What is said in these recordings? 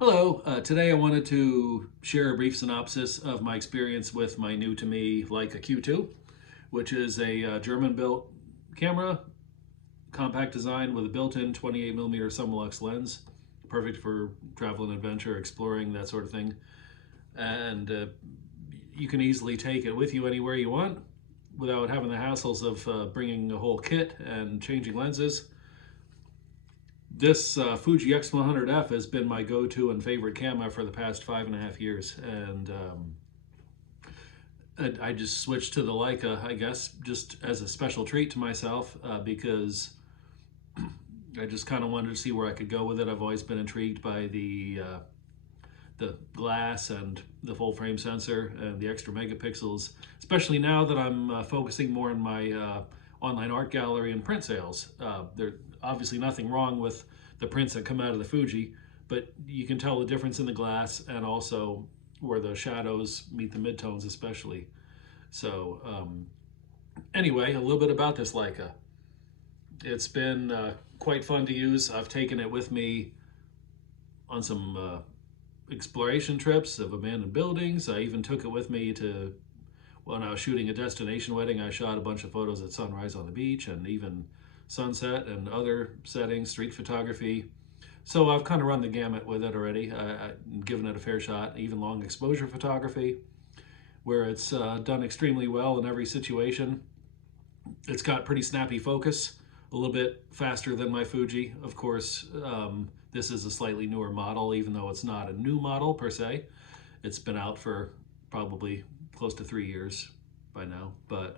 Hello, today I wanted to share a brief synopsis of my experience with my new to me Leica Q2, which is a German built camera, compact design with a built-in 28mm Summilux lens, perfect for travel and adventure, exploring, that sort of thing. And you can easily take it with you anywhere you want without having the hassles of bringing a whole kit and changing lenses. This Fuji X100F has been my go-to and favorite camera for the past 5.5 years, and I just switched to the Leica, I guess, just as a special treat to myself because I just kind of wanted to see where I could go with it. I've always been intrigued by the glass and the full frame sensor and the extra megapixels, especially now that I'm focusing more on my online art gallery and print sales. There's obviously nothing wrong with the prints that come out of the Fuji, but you can tell the difference in the glass and also where the shadows meet the midtones especially. So anyway, a little bit about this Leica. It's been quite fun to use. I've taken it with me on some exploration trips of abandoned buildings. I even took it with me to, when I was shooting a destination wedding, I shot a bunch of photos at sunrise on the beach and even sunset and other settings, street photography. So I've kind of run the gamut with it already. I've given it a fair shot, even long exposure photography, where it's done extremely well in every situation. It's got pretty snappy focus, a little bit faster than my Fuji. Of course, this is a slightly newer model, even though it's not a new model per se. It's been out for probably close to 3 years by now, but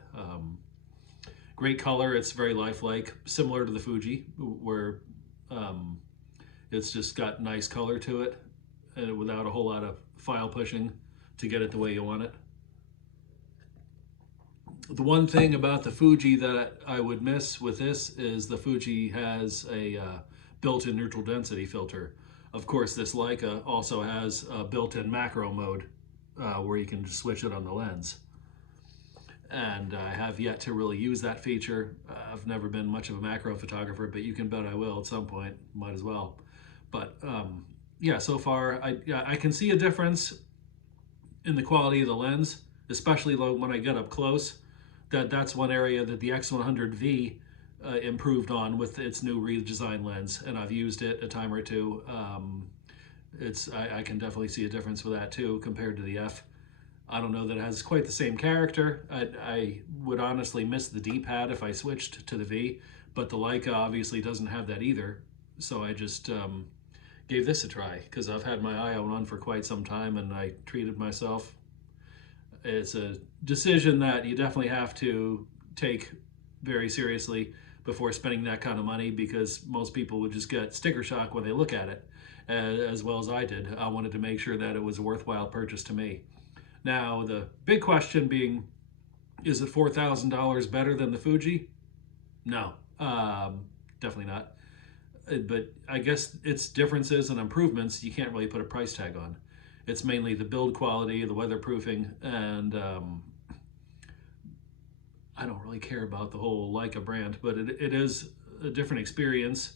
great color. It's very lifelike, similar to the Fuji, where it's just got nice color to it and without a whole lot of file pushing to get it the way you want it. The one thing about the Fuji that I would miss with this is the Fuji has a built-in neutral density filter. Of course, this Leica also has a built-in macro mode where you can just switch it on the lens. And I have yet to really use that feature. I've never been much of a macro photographer, but you can bet I will at some point, might as well. But yeah, so far I can see a difference in the quality of the lens, especially when I get up close. That's one area that the X100V improved on with its new redesigned lens, and I've used it a time or two. I can definitely see a difference with that too compared to the F. I don't know that it has quite the same character. I would honestly miss the D-pad if I switched to the V, but the Leica obviously doesn't have that either. So I just gave this a try because I've had my eye on one for quite some time and I treated myself. It's a decision that you definitely have to take very seriously before spending that kind of money, because most people would just get sticker shock when they look at it, as well as I did. I wanted to make sure that it was a worthwhile purchase to me. Now, the big question being, is it $4,000 better than the Fuji? No, definitely not. But I guess its differences and improvements you can't really put a price tag on. It's mainly the build quality, the weatherproofing, and I don't really care about the whole Leica brand, but it is a different experience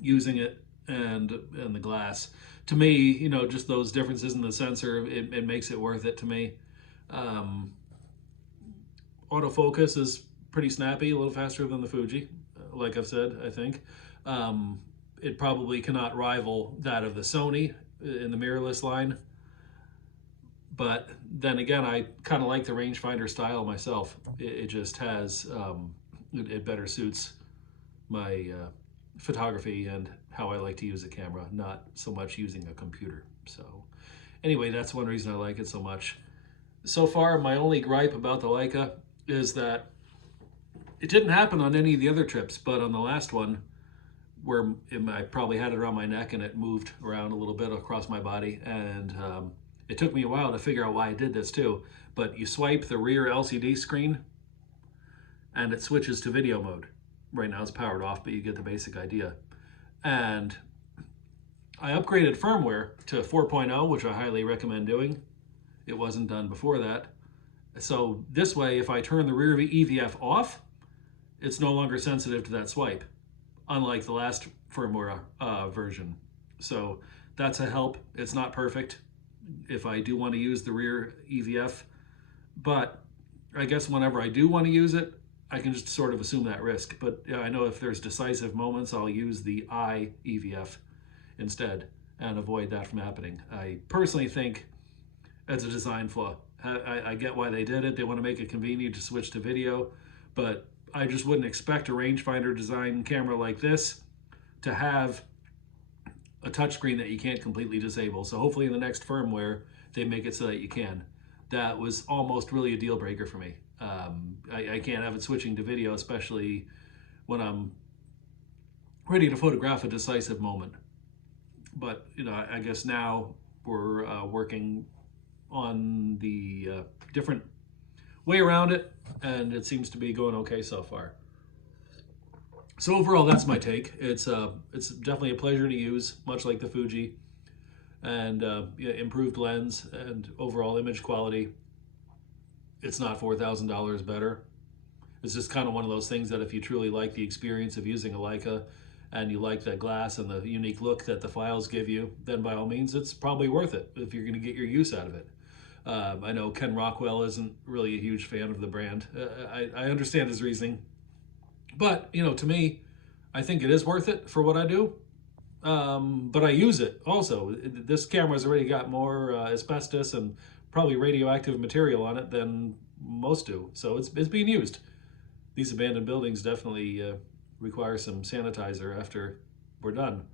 using it and the glass. To me, you know, just those differences in the sensor, it makes it worth it to me. Autofocus is pretty snappy, a little faster than the Fuji, like I've said, I think. It probably cannot rival that of the Sony in the mirrorless line. But then again, I kind of like the rangefinder style myself. It just has, it better suits my photography and how I like to use a camera, not so much using a computer. So anyway, that's one reason I like it so much. So far, my only gripe about the Leica is that it didn't happen on any of the other trips, but on the last one, where I probably had it around my neck and it moved around a little bit across my body, and it took me a while to figure out why I did this too, but you swipe the rear LCD screen and it switches to video mode. Right now it's powered off, but you get the basic idea. And I upgraded firmware to 4.0, which I highly recommend doing. It wasn't done before that. So this way, if I turn the rear EVF off, it's no longer sensitive to that swipe, unlike the last firmware version, So that's a help. It's not perfect if I do want to use the rear EVF, but I guess whenever I do want to use it, I can just sort of assume that risk. But I know if there's decisive moments, I'll use the I EVF instead and avoid that from happening. I personally think it's a design flaw. I get why they did it. They want to make it convenient to switch to video, but I just wouldn't expect a rangefinder design camera like this to have a touchscreen that you can't completely disable. So hopefully in the next firmware, they make it so that you can. That was almost really a deal breaker for me. I can't have it switching to video, especially when I'm ready to photograph a decisive moment. But you know, I guess now we're working on the different way around it, and it seems to be going okay so far. So overall, that's my take. It's definitely a pleasure to use, much like the Fuji, and improved lens and overall image quality. It's not $4,000 better. It's just kind of one of those things that if you truly like the experience of using a Leica and you like that glass and the unique look that the files give you, then by all means, it's probably worth it if you're going to get your use out of it. I know Ken Rockwell isn't really a huge fan of the brand. I understand his reasoning. But, you know, to me, I think it is worth it for what I do. But I use it also. This camera's already got more asbestos and probably radioactive material on it than most do. So it's being used. These abandoned buildings definitely require some sanitizer after we're done.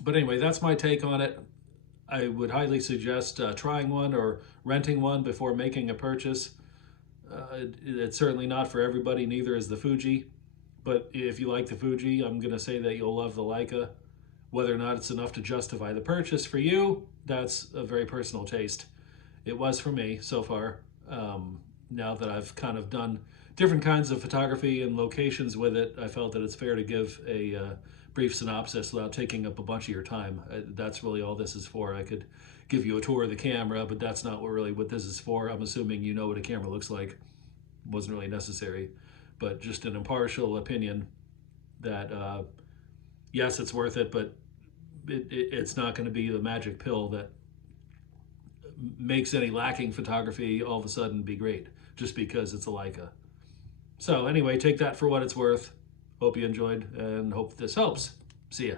But anyway, that's my take on it. I would highly suggest trying one or renting one before making a purchase. It's certainly not for everybody, neither is the Fuji. But if you like the Fuji, I'm going to say that you'll love the Leica. Whether or not it's enough to justify the purchase for you, that's a very personal taste. It was for me so far. Now that I've kind of done different kinds of photography and locations with it, I felt that it's fair to give a brief synopsis without taking up a bunch of your time. That's really all this is for. I could give you a tour of the camera, but that's not really what this is for. I'm assuming you know what a camera looks like. Wasn't really necessary, but just an impartial opinion that yes, it's worth it, but it's not going to be the magic pill that makes any lacking photography all of a sudden be great just because it's a Leica. So anyway, take that for what it's worth. Hope you enjoyed and hope this helps. See ya.